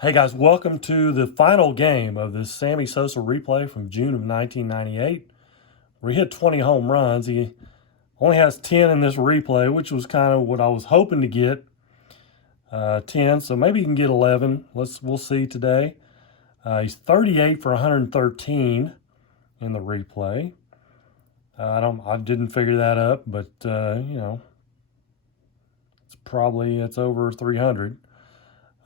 Hey guys, welcome to the final game of this Sammy Sosa replay from June of 1998, where he hit 20 home runs. He only has 10 in this replay, which was kind of what I was hoping to get, 10, so maybe he can get 11. We'll see today. He's 38 for 113 in the replay. I didn't figure that up, but it's over 300.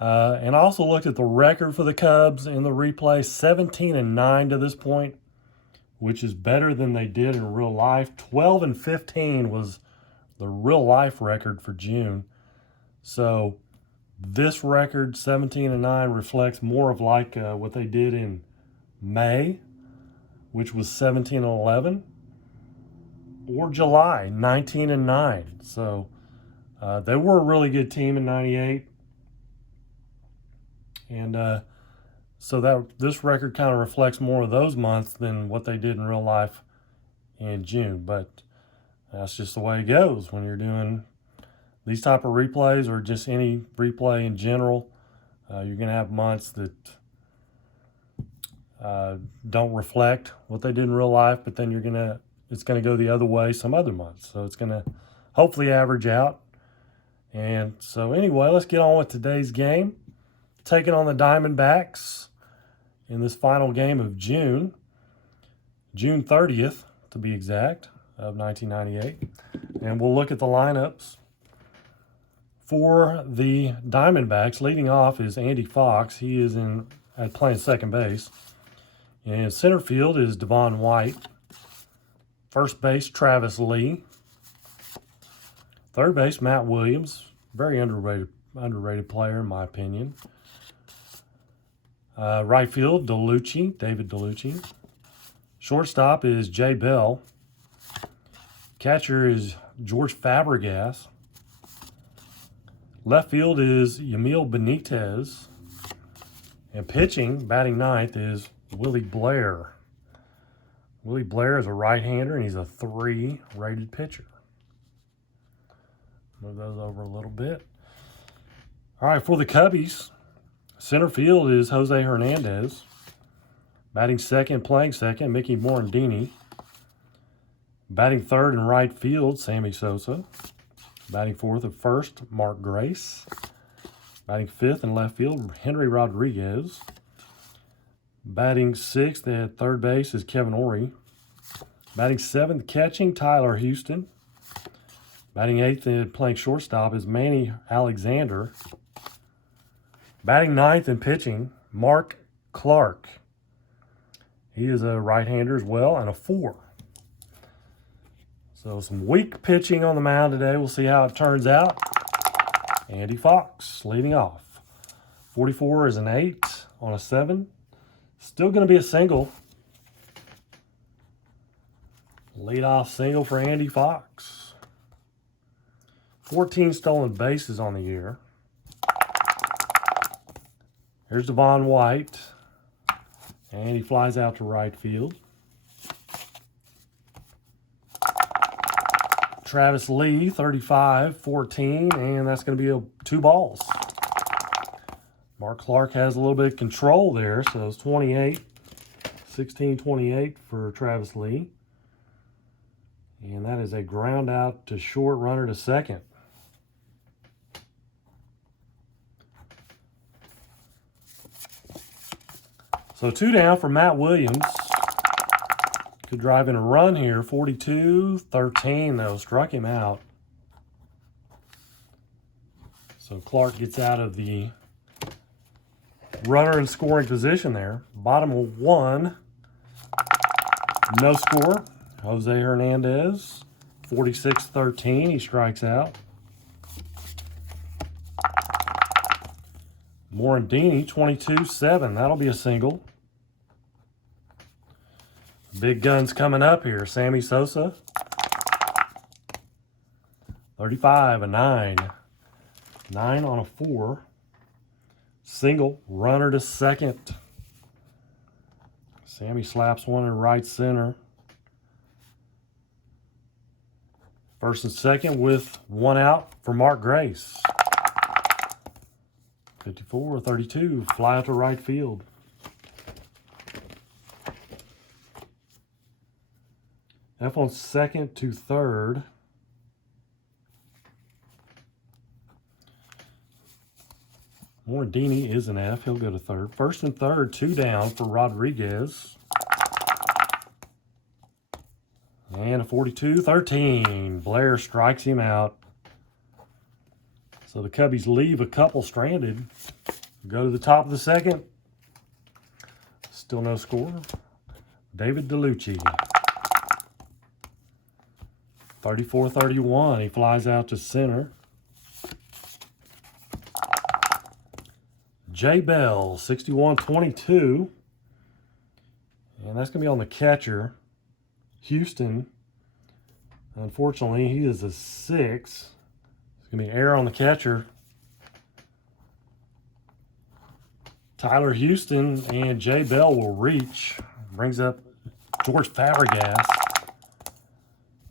And I also looked at the record for the Cubs in the replay, 17-9 to this point, which is better than they did in real life. 12-15 was the real life record for June. So this record, 17-9, reflects more of like what they did in May, which was 17-11, or July, 19-9. So they were a really good team in 98. And so that this record kind of reflects more of those months than what they did in real life in June. But that's just the way it goes when you're doing these type of replays, or just any replay in general. You're going to have months that don't reflect what they did in real life, but then it's going to go the other way some other months. So it's going to hopefully average out. And so anyway, let's get on with today's game. Taking on the Diamondbacks in this final game of June 30th to be exact, of 1998. And we'll look at the lineups. For the Diamondbacks, leading off is Andy Fox. He is playing second base. In center field is Devon White. First base, Travis Lee. Third base, Matt Williams. Very underrated player in my opinion. Right field, David DeLucci. Shortstop is Jay Bell. Catcher is George Fabregas. Left field is Yamil Benitez. And pitching, batting ninth, is Willie Blair. Willie Blair is a right-hander, and he's a 3 rated pitcher. Move those over a little bit. All right, for the Cubbies, center field is Jose Hernandez. Batting second, playing second, Mickey Morandini. Batting third and right field, Sammy Sosa. Batting fourth and first, Mark Grace. Batting fifth in left field, Henry Rodriguez. Batting sixth at third base is Kevin Ory. Batting seventh, catching, Tyler Houston. Batting eighth and playing shortstop is Manny Alexander. Batting ninth and pitching, Mark Clark. He is a right-hander as well, and a 4. So some weak pitching on the mound today. We'll see how it turns out. Andy Fox leading off. 44 is an 8 on a 7. Still going to be a single. Leadoff single for Andy Fox. 14 stolen bases on the year. Here's Devon White. And he flies out to right field. Travis Lee, 35, 14, and that's going to be 2 balls. Mark Clark has a little bit of control there, so it's 28, 16-28 for Travis Lee. And that is a ground out to short, runner to second. So 2 down for Matt Williams. Could drive in a run here. 42-13 though. Struck him out. So Clark gets out of the runner in scoring position there. Bottom of 1. No score. Jose Hernandez. 46-13. He strikes out. Morandini, 22-7. That'll be a single. Big guns coming up here. Sammy Sosa. 35, a 9. 9 on a 4. Single, runner to second. Sammy slaps one in right center. First and second with 1 out for Mark Grace. 54, 32, fly out to right field. F on second to third. Morandini is an F. He'll go to third. First and third, 2 down for Rodriguez. And a 42-13. Blair strikes him out. So the Cubbies leave a couple stranded. Go to the top of the second. Still no score. David DeLucci. 34-31. He flies out to center. J. Bell, 61-22. And that's going to be on the catcher. Houston. Unfortunately, he is a 6. It's going to be error on the catcher. Tyler Houston and J. Bell will reach. Brings up George Fabregas.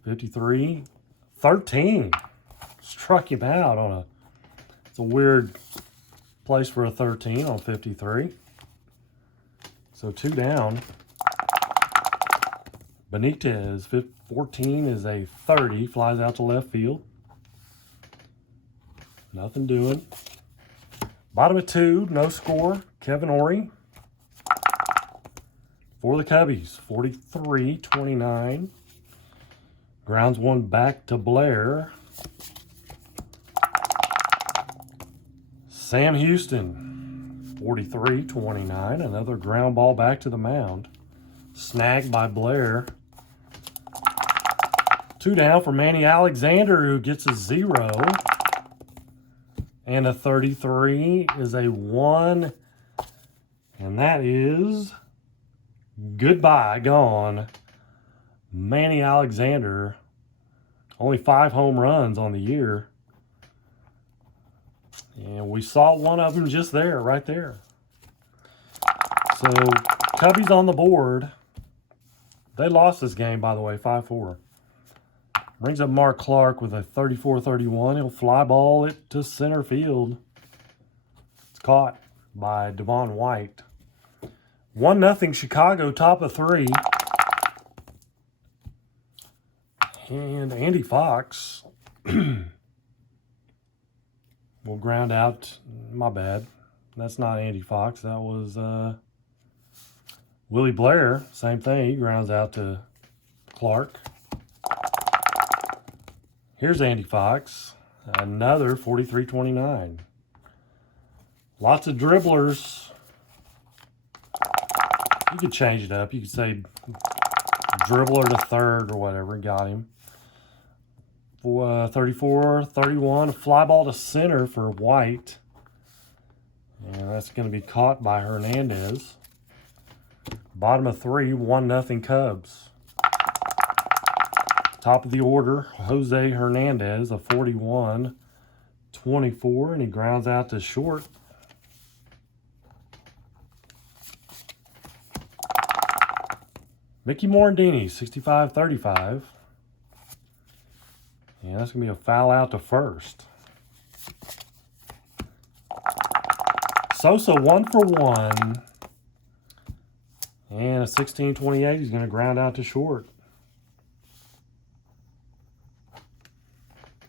53-13. Struck him out on a... It's a weird place for a 13 on 53. So 2 down. Benitez, 14 is a 30. Flies out to left field. Nothing doing. Bottom of 2, no score. Kevin Ory. For the Cubbies, 43-29. Grounds one back to Blair. Sam Houston, 43-29. Another ground ball back to the mound. Snagged by Blair. 2 down for Manny Alexander, who gets a 0. And a 33 is a 1. And that is goodbye, gone. Manny Alexander, only 5 home runs on the year. And we saw one of them just there, right there. So, Cubbies on the board. They lost this game, by the way, 5-4. Brings up Mark Clark with a 34-31. He'll fly ball it to center field. It's caught by Devon White. 1-0 Chicago, top of 3. And Andy Fox will ground out. My bad. That's not Andy Fox. That was Willie Blair. Same thing. He grounds out to Clark. Here's Andy Fox. Another 43-29. Lots of dribblers. You could change it up. You could say dribbler to third or whatever. Got him. 34-31. Fly ball to center for White. And that's going to be caught by Hernandez. Bottom of 3, 1-0 Cubs. Top of the order, Jose Hernandez, a 41-24, and he grounds out to short. Mickey Morandini, 65-35. And that's going to be a foul out to first. Sosa, 1 for 1. And a 16-28, he's going to ground out to short.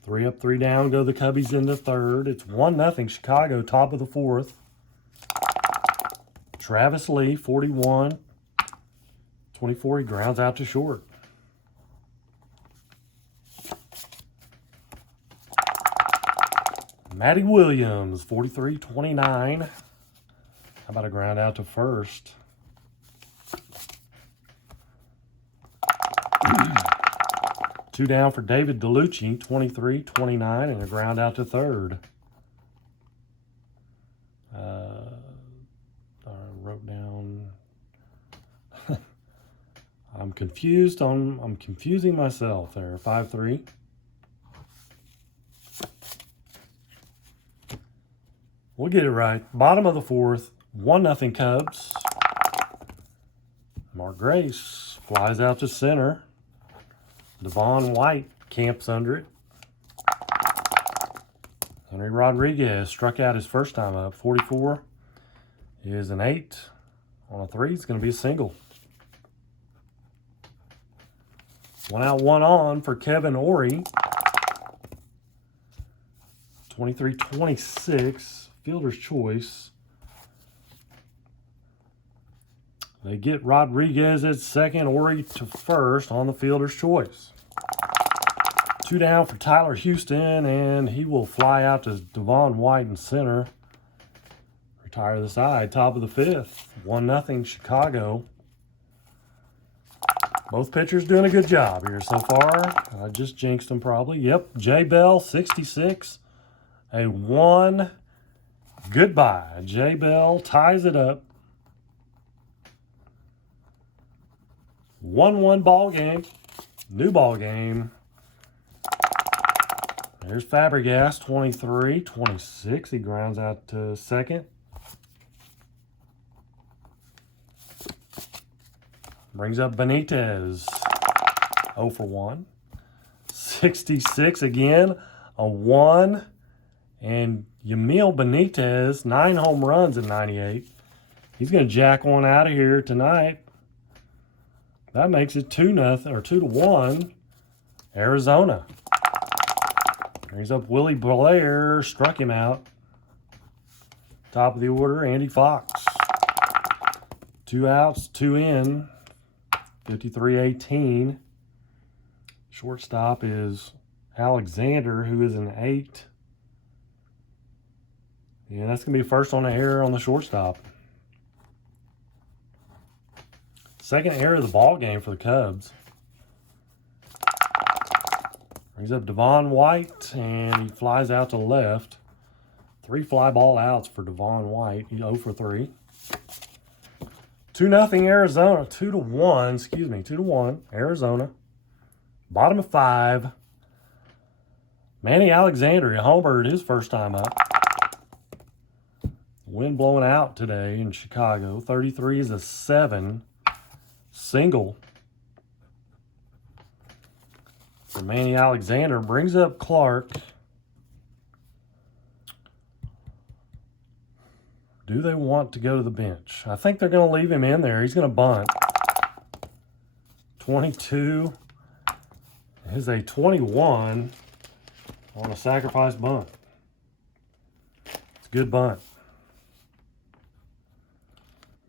3 up, 3 down, go the Cubbies into third. It's 1-0 Chicago, top of the 4th. Travis Lee, 41-24, he grounds out to short. Matty Williams, 43-29. How about a ground out to first? Two down for David DeLucci, 23-29, and a ground out to third. I wrote down. I'm confused. I'm confusing myself there. 5-3. We'll get it right. Bottom of the 4th, 1-0 Cubs. Mark Grace flies out to center. Devon White camps under it. Henry Rodriguez struck out his first time up. 44 is an 8. On a 3, it's going to be a single. 1 out, 1 on for Kevin Ory. 23-26, fielder's choice. They get Rodriguez at second, Ory to first on the fielder's choice. 2 down for Tyler Houston, and he will fly out to Devon White in center. Retire the side, top of the 5th. 1-0 Chicago. Both pitchers doing a good job here so far. I just jinxed them probably. Yep, J. Bell, 66. A 1. Goodbye. J. Bell ties it up. 1-1 ball game. New ball game. There's Fabregas, 23-26. He grounds out to second. Brings up Benitez. 0 for 1. 66 again. A 1. And Yamil Benitez, 9 home runs in 98. He's going to jack one out of here tonight. That makes it 2-0 or 2-1. Arizona. Brings up Willie Blair. Struck him out. Top of the order, Andy Fox. 2 outs, 2 in. 53-18. Shortstop is Alexander, who is an 8. Yeah, that's going to be first on the error on the shortstop. Second error of the ball game for the Cubs. Brings up Devon White, and he flies out to left. 3 fly ball outs for Devon White. He's 0 for 3. 2-0 Arizona. 2-1, excuse me, 2-1 Arizona. Bottom of 5. Manny Alexander homered his first time up. Wind blowing out today in Chicago. 33 is a 7. Single for Manny Alexander. Brings up Clark. Do they want to go to the bench? I think they're going to leave him in there. He's going to bunt. 22 is a 21 on a sacrifice bunt. It's a good bunt.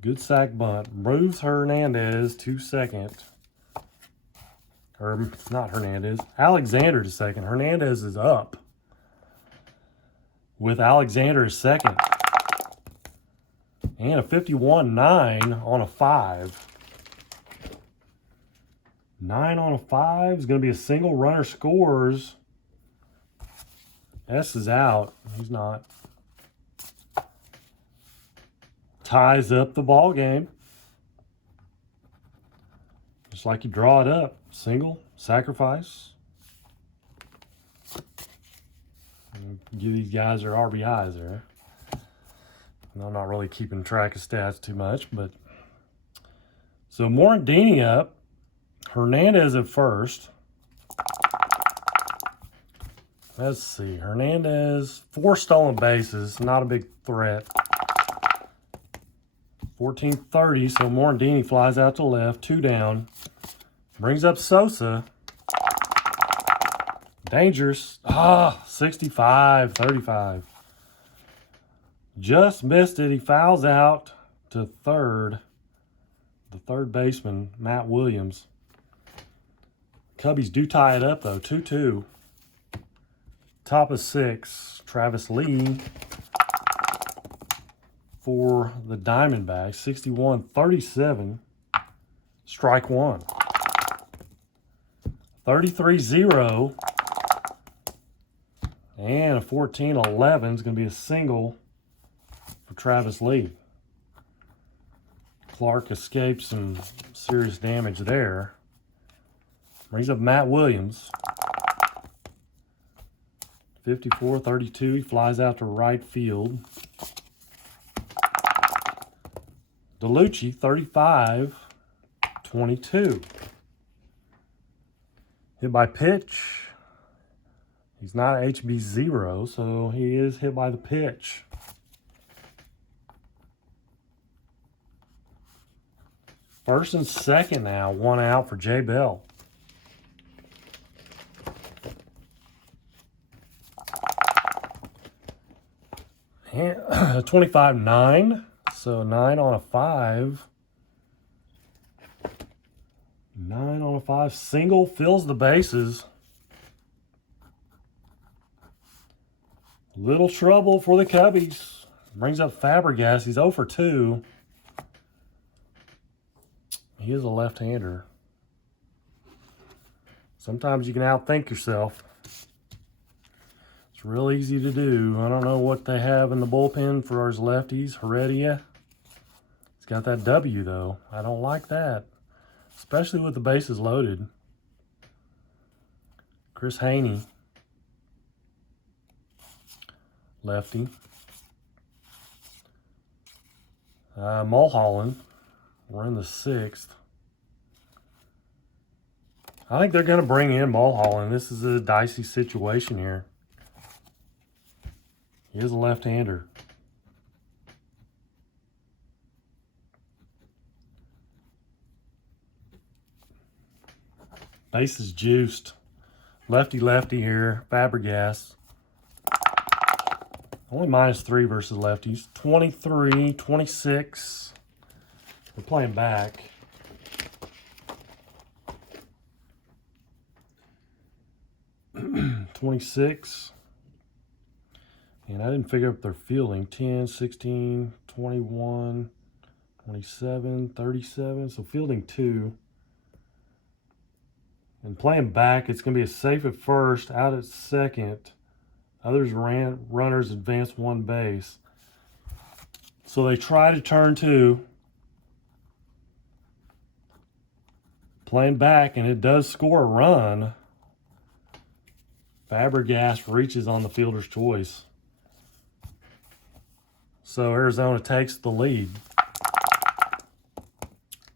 Good sack bunt. Moves Hernandez to second. Or not Hernandez. Alexander to second. Hernandez is up with Alexander as second. And a 51-9 on a 5. 9 on a 5 is going to be a single. Runner scores. S is out. He's not. Ties up the ball game. Just like you draw it up. Single, sacrifice. Give these guys their RBIs there. I'm not really keeping track of stats too much, but so Morandini up. Hernandez at first. Let's see. Hernandez, 4 stolen bases. Not a big threat. 14:30, so Morandini flies out to left. 2 down. Brings up Sosa. Dangerous. 65-35. Just missed it. He fouls out to third. The third baseman, Matt Williams. Cubbies do tie it up, though. 2-2. Top of 6, Travis Lee for the Diamondbacks. 61-37. Strike 1. 33-0. And a 14-11 is going to be a single for Travis Lee. Clark escapes some serious damage there. Brings up Matt Williams. 54-32. He flies out to right field. DeLucci, 35-22. Hit by pitch He's not HB0, so he is hit by the pitch. First and second now, 1 out for Jay Bell. And 25-9, so 9 on a 5. 9 on a 5, single, fills the bases. Little trouble for the Cubbies. Brings up Fabregas, he's 0 for 2. He is a left-hander. Sometimes you can outthink yourself. It's real easy to do. I don't know what they have in the bullpen for our lefties. Heredia. He's got that W, though. I don't like that, especially with the bases loaded. Chris Haney. Lefty. Mulholland. We're in the 6th. I think they're going to bring in Mulholland. This is a dicey situation here. He is a left-hander. Base is juiced. Lefty-lefty here. Fabregas. Only -3 versus lefties. 23, 26. We're playing back. (26) And I didn't figure out their fielding. 10, 16, 21, 27, 37. So fielding 2. And playing back, it's going to be a safe at first, out at second. Runners advance 1 base. So they try to turn 2. Playing back, and it does score a run. Fabregas reaches on the fielder's choice. So Arizona takes the lead.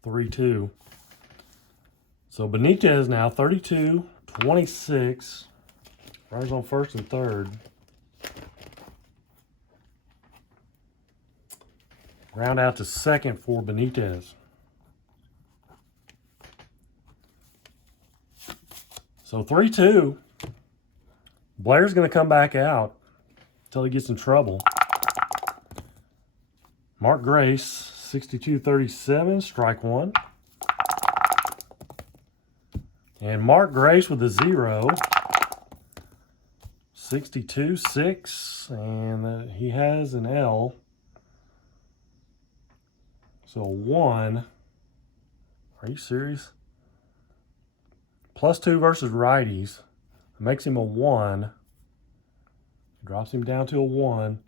3-2. So Benitez now 32, 26. Runners on first and third. Ground out to second for Benitez. So 3-2. Blair's going to come back out until he gets in trouble. Mark Grace, 62-37, strike 1. And Mark Grace with a 0. 62-6, and he has an L. So 1. Are you serious? +2 versus righties. Makes him a 1. Drops him down to a 1.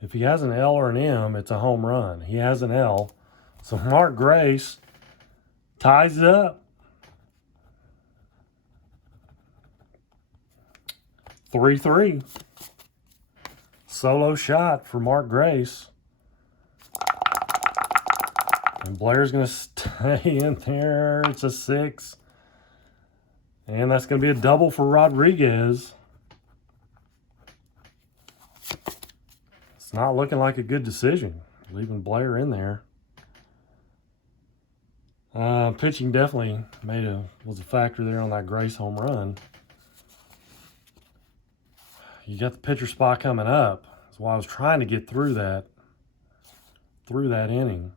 If he has an L or an M, it's a home run. He has an L. So Mark Grace ties it up. 3-3. Solo shot for Mark Grace. And Blair's going to stay in there. It's a 6. And that's going to be a double for Rodriguez. It's not looking like a good decision, leaving Blair in there. Pitching definitely was a factor there on that Grace home run. You got the pitcher spot coming up. That's why I was trying to get through that inning.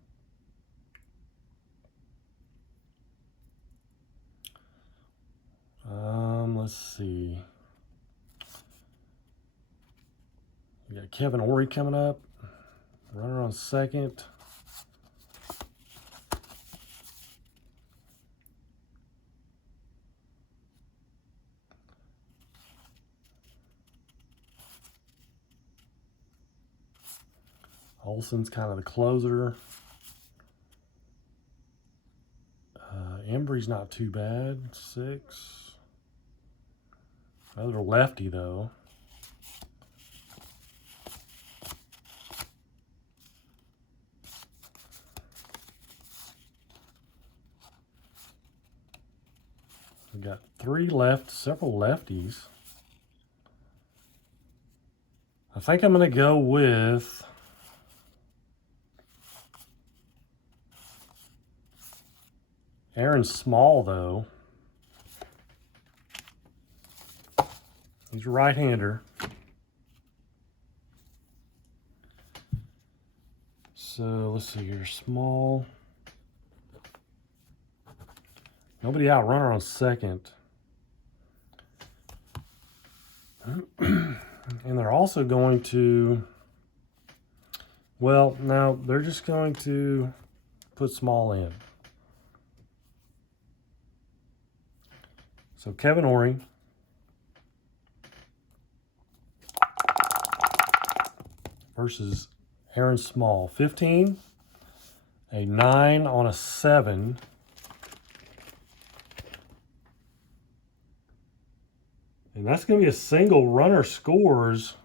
Let's see. You got Kevin Ory coming up. Runner on second. Olson's kind of the closer. Embry's not too bad. 6. Another lefty, though. We got 3 left, several lefties. I think I'm going to go with Aaron Small, though. He's a right-hander. So let's see here. Small. Nobody out. Runner on second. And they're also going to, well, now they're just going to put Small in. So Kevin Ory versus Aaron Small. 15, a 9 on a 7. And that's going to be a single. Runner scores.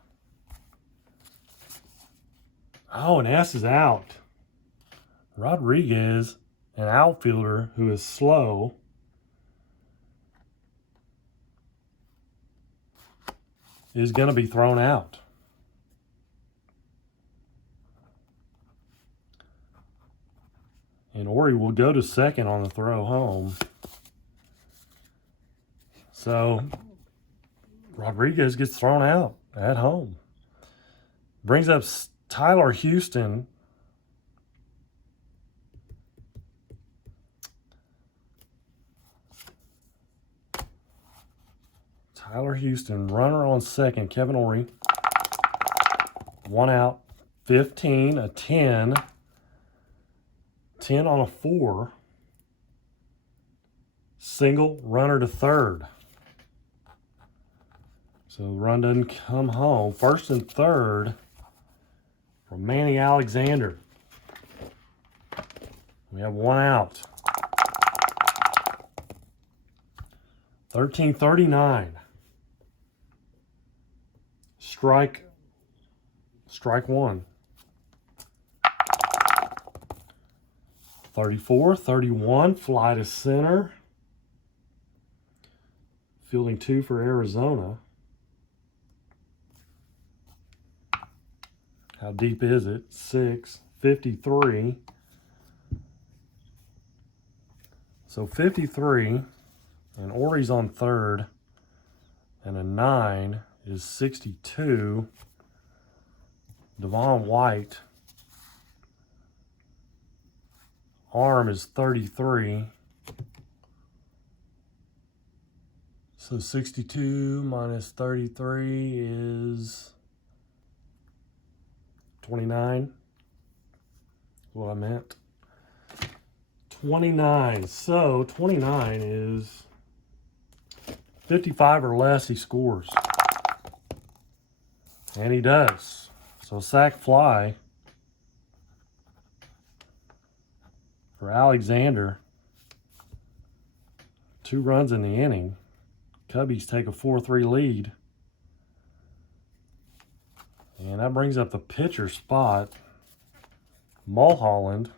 Oh, and S is out. Rodriguez, an outfielder who is slow, is going to be thrown out. And Ory will go to second on the throw home. So Rodriguez gets thrown out at home. Brings up Tyler Houston. Tyler Houston, runner on second. Kevin Ory. 1 out. 15, a 10. 10 on a 4. Single, runner to third. So the run doesn't come home. First and third for Manny Alexander. We have 1 out. 13:39. Strike 1. 34-31, fly to center. Fielding 2 for Arizona. How deep is it? 6. 53. So 53, and Ory's on third, and a 9 is 62. Devon White, arm is 33. So 62 minus 33 is 29. What I meant. 29. So 29 is 55 or less he scores. And he does. So sack fly for Alexander. 2 runs in the inning. Cubbies take a 4-3 lead. And that brings up the pitcher spot. Mulholland.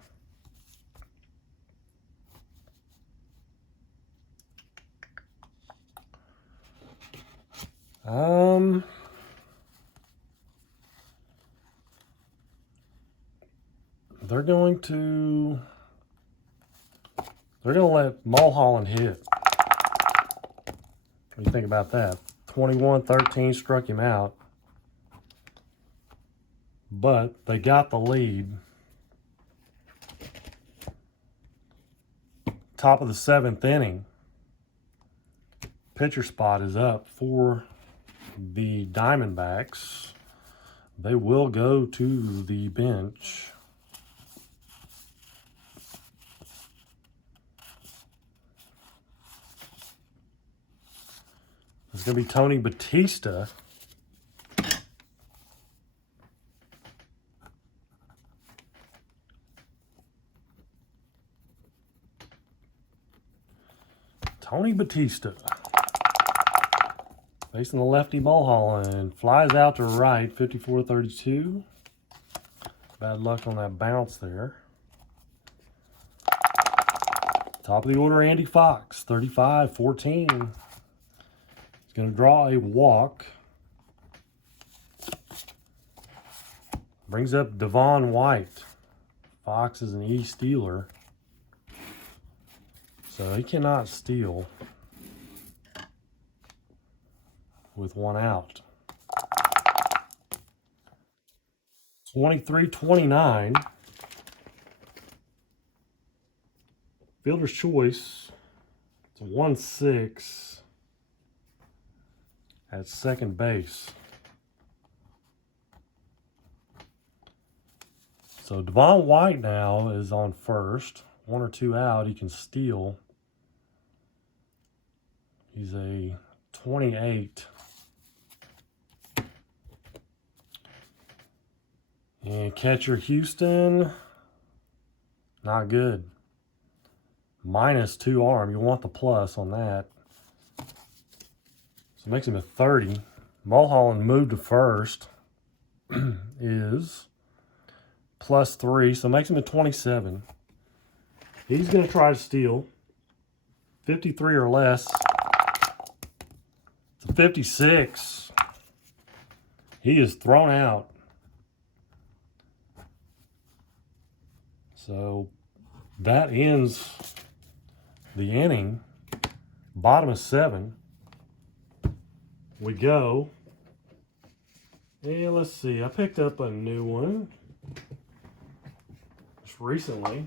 They're going to let Mulholland hit. What do you think about that? 21-13 struck him out. But they got the lead. Top of the 7th inning. Pitcher spot is up for the Diamondbacks. They will go to the bench. It's going to be Tony Batista. Tony Batista. Facing the lefty Mulholland. Flies out to right, 54-32. Bad luck on that bounce there. Top of the order, Andy Fox, 35-14. He's going to draw a walk. Brings up Devon White. Fox is an E stealer. So he cannot steal with one out. 23-29. Fielder's choice. It's 1-6 at second base. So Devon White now is on first. 1 or 2 out, he can steal. He's a 28. And catcher Houston, not good. -2 arm. You want the plus on that. So it makes him a 30. Mulholland moved to first is +3, so it makes him a 27. He's going to try to steal. 53 or less. It's a 56. He is thrown out. So that ends the inning. Bottom of 7. We go. And let's see. I picked up a new one just recently.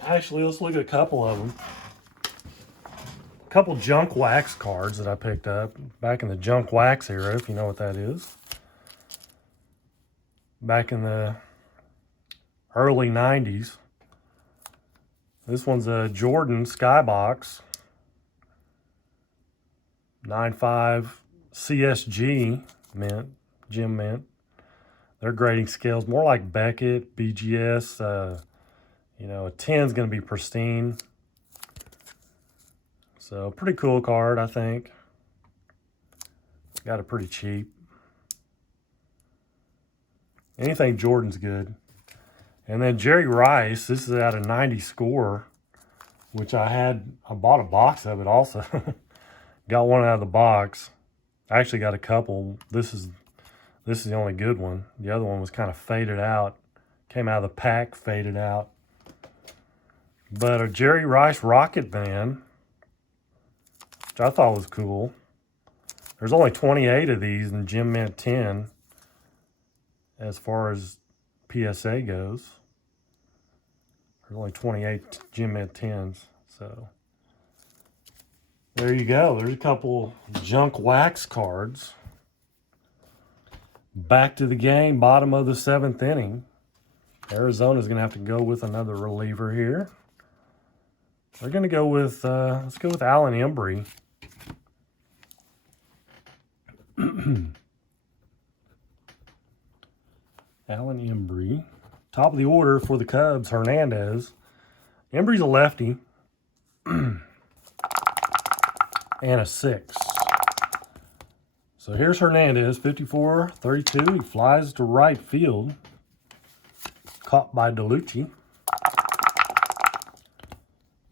Actually, let's look at a couple of them. A couple junk wax cards that I picked up back in the junk wax era, if you know what that is. Back in the early 90s. This one's a Jordan Skybox. 9.5 CSG mint, Gem mint. Their grading scale's more like Beckett, BGS. You know, a 10 is going to be pristine. So, pretty cool card, I think. Got it pretty cheap. Anything Jordan's good. And then Jerry Rice, this is at a 90 score, which I bought a box of it also. Got one out of the box. I actually got a couple. This is the only good one. The other one was kind of faded out. Came out of the pack, faded out. But a Jerry Rice Rocket Band, which I thought was cool. There's only 28 of these in Gem Mint 10 as far as PSA goes. There's only 28 Gem Mint 10s. So there you go. There's a couple junk wax cards. Back to the game, bottom of the 7th inning. Arizona's going to have to go with another reliever here. They're going to go with, let's go with Alan Embry. Alan Embry. Top of the order for the Cubs, Hernandez. Embry's a lefty. And a 6. So here's Hernandez, 54-32. He flies to right field. Caught by DeLucci.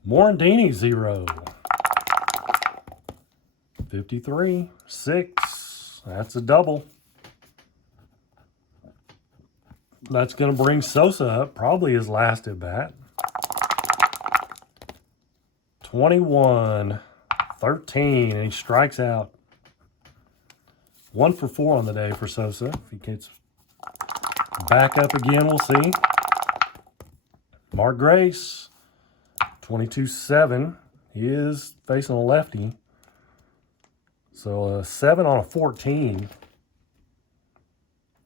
Morandini, 0. 53-6. That's a double. That's going to bring Sosa up, probably his last at bat. 21-13, and he strikes out. 1 for 4 on the day for Sosa. If he gets back up again, we'll see. Mark Grace, 22-7. He is facing a lefty. So a 7 on a 14.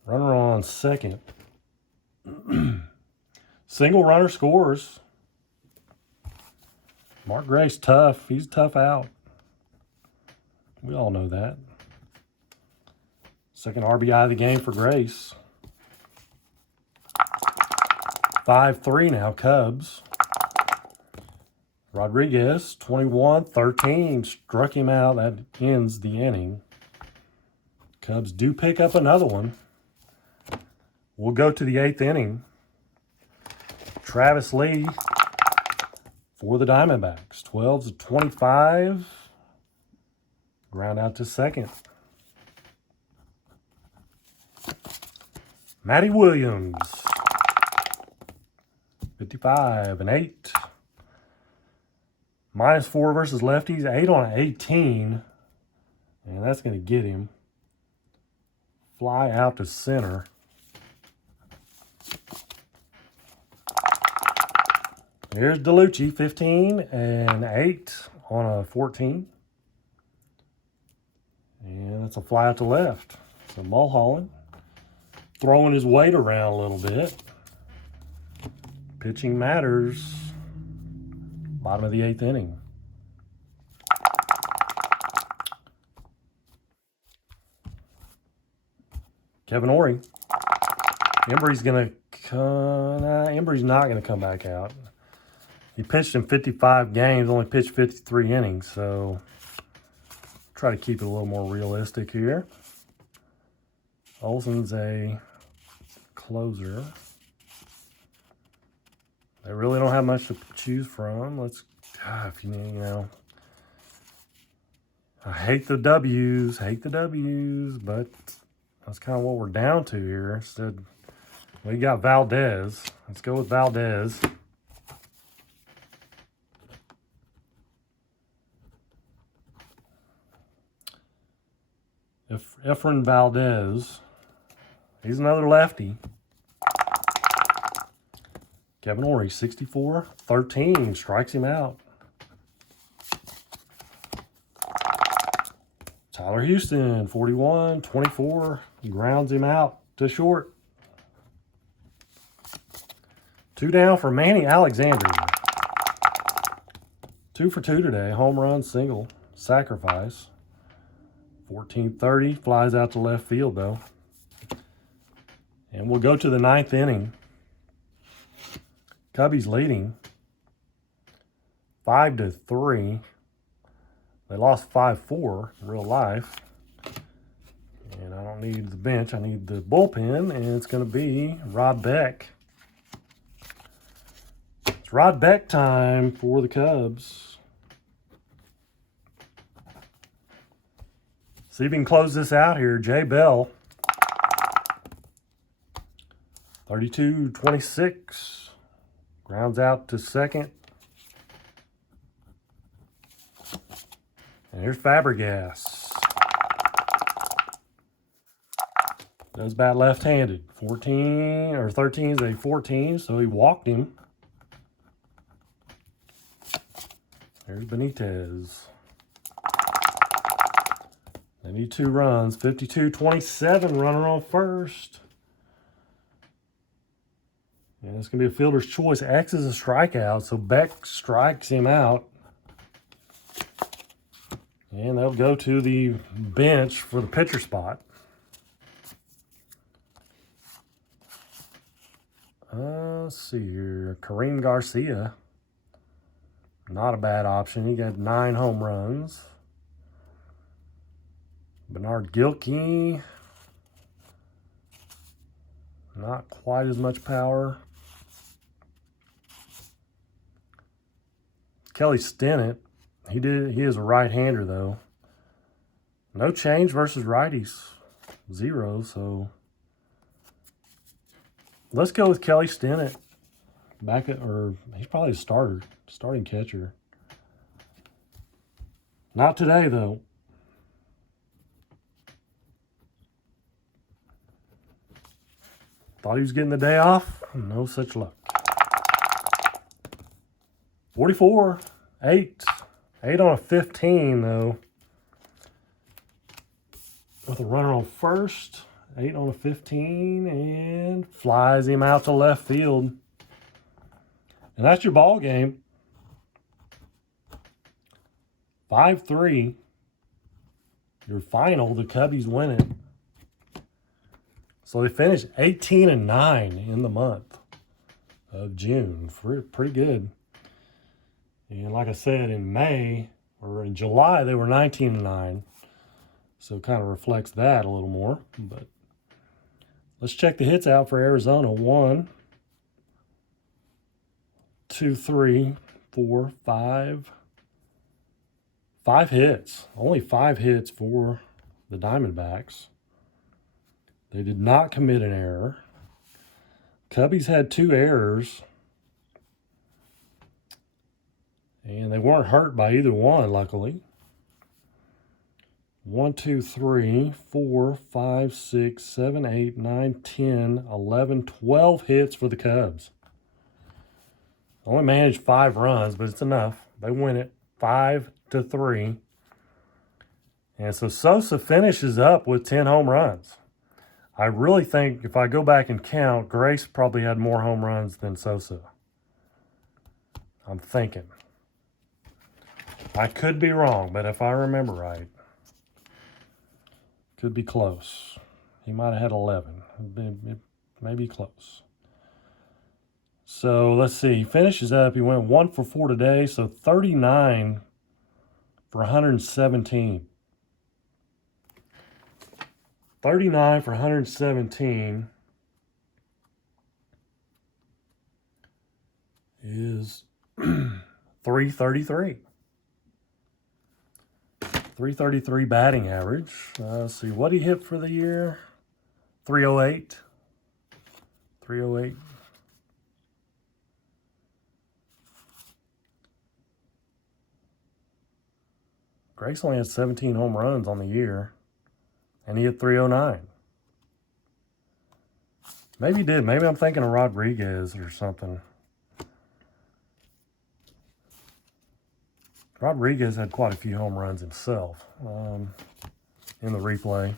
Runner on second. Single runner scores. Mark Grace tough. He's tough out. We all know that. Second RBI of the game for Grace. 5-3 now, Cubs. Rodriguez, 21-13, struck him out. That ends the inning. Cubs do pick up another one. We'll go to the 8th inning. Travis Lee for the Diamondbacks. 12/25. Ground out to second. Matty Williams. 55/8. -4 versus lefties. 8 on 18. And that's going to get him. Fly out to center. Here's DeLucci, 15/8 on a 14. And that's a fly out to left. So Mulholland throwing his weight around a little bit. Pitching matters. Bottom of the 8th inning. Kevin Ory. Embry's not gonna come back out. He pitched in 55 games, only pitched 53 innings, so try to keep it a little more realistic here. Olson's a closer. They really don't have much to choose from. If you know, I hate the W's, but that's kind of what we're down to here. Instead, we got Valdez. Let's go with Valdez. Efren Valdez. He's another lefty. Kevin Ory, 64/13. Strikes him out. Tyler Houston, 41/24. Grounds him out to short. 2 down for Manny Alexander. 2 for 2 today. Home run, single, sacrifice. 14/30. Flies out to left field, though. And we'll go to the 9th inning. Cubbies leading 5-3. They lost 5-4 in real life. And I don't need the bench. I need the bullpen, and it's going to be Rod Beck. It's Rod Beck time for the Cubs. See if we can close this out here. Jay Bell. 32/26. Grounds out to second. And here's Fabregas. Does bat left-handed. 13 is a 14, so he walked him. There's Benitez. They need 2 runs. 52/27, runner on first. And it's going to be a fielder's choice. X is a strikeout, so Beck strikes him out. And they'll go to the bench for the pitcher spot. Let's see here. Kareem Garcia. Not a bad option. He got 9 home runs. Bernard Gilkey. Not quite as much power. Kelly Stennett. He is a right-hander, though. No change versus righties. 0, so let's go with Kelly Stennett. He's probably a starting catcher. Not today, though. Thought he was getting the day off. No such luck. 44/8. 8 on a 15, though. With a runner on first. 8 on a 15. And flies him out to left field. And that's your ball game. 5-3. Your final, the Cubbies win it. So they finished 18-9 in the month of June. Pretty good. And like I said, in July, they were 19-9. So it kind of reflects that a little more. But let's check the hits out for Arizona. 1, 2, 3, 4, 5. 5 hits. Only 5 hits for the Diamondbacks. They did not commit an error. Cubbies had 2 errors. And they weren't hurt by either one, luckily. 1, 2, 3, 4, 5, 6, 7, 8, 9, 10, 11, 12 hits for the Cubs. Only managed 5 runs, but it's enough. They win it 5-3. And so Sosa finishes up with 10 home runs. I really think if I go back and count, Grace probably had more home runs than Sosa. I'm thinking. I could be wrong, but if I remember right, could be close. He might have had 11. It may be close. So let's see. He finishes up. He went 1 for 4 today, so 39 for 117. 39 for 117 is 333. 333 batting average. Let's see what he hit for the year. 308. 308. Grace only had 17 home runs on the year, and he hit 309. Maybe he did. Maybe I'm thinking of Rodriguez or something. Rodriguez had quite a few home runs himself in the replay.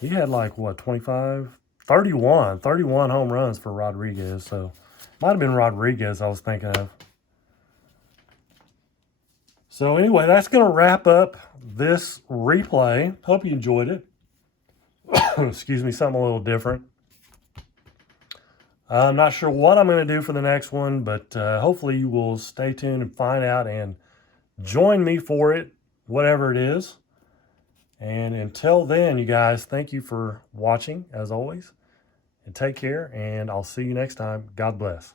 He had like, what, 25? 31 home runs for Rodriguez. So might have been Rodriguez I was thinking of. So anyway, that's going to wrap up this replay. Hope you enjoyed it. Excuse me, something a little different. I'm not sure what I'm going to do for the next one, but hopefully you will stay tuned and find out and join me for it, whatever it is. And until then, you guys, thank you for watching, as always. And take care, and I'll see you next time. God bless.